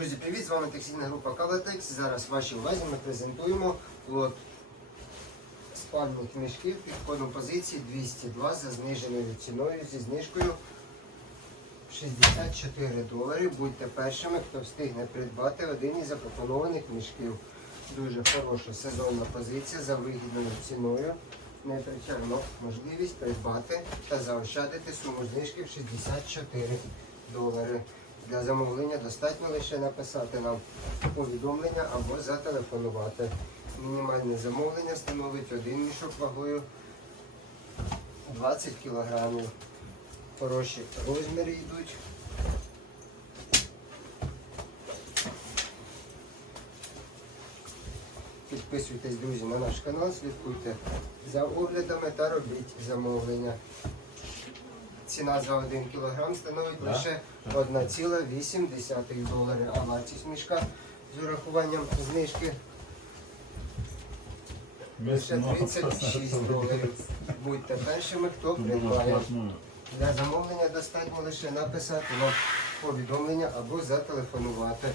Друзі, привіт! З вами текстильна група Калатекс. Зараз вашій увазі ми презентуємо лот спальних мішків під кодом позиції 202 за зниженою ціною зі знижкою 64 долари. Будьте першими, хто встигне придбати один із запропонованих мішків. Дуже хороша сезонна позиція за вигідною ціною. Не втрачаємо можливість придбати та заощадити суму знижки в 64 долари. Для замовлення достатньо лише написати нам повідомлення або зателефонувати. Мінімальне замовлення становить один мішок вагою 20 кг. Хороші розміри йдуть. Підписуйтесь, друзі, на наш канал, слідкуйте за оглядами та робіть замовлення. Ціна за 1 кг становить лише 1,8 долари, а вартість мішка з урахуванням знижки лише 36 доларів. Будьте першими, хто придбає. Для замовлення достатньо лише написати нам повідомлення або зателефонувати.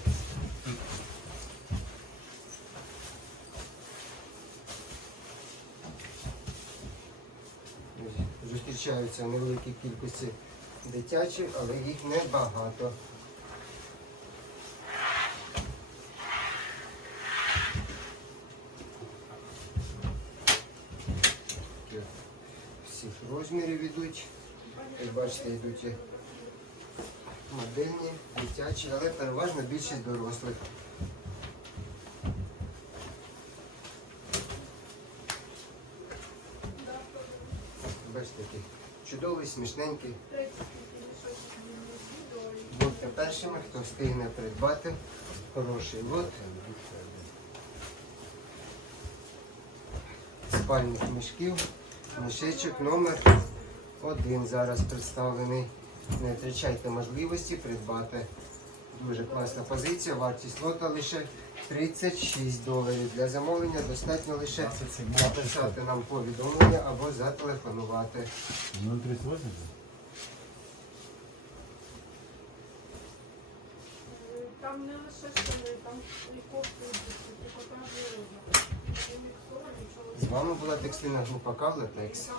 Зустрічаються в невеликій кількості дитячі, але їх небагато. Всіх розмірів йдуть. Як бачите, йдуть модельні, дитячі, але переважно більшість дорослих. Бачите, такий чудовий, смішненький. Будьте першими, хто встигне придбати хороший лот. Спальних мішків. Мішечок номер один зараз представлений. Не втрачайте можливості придбати. Дуже класна позиція. Вартість лота лише 36 доларів. Для замовлення достатньо лише написати нам повідомлення або зателефонувати. 038? Там не лише штани, там і кофти, і покажу. З вами була текстильна група Кавлетекс.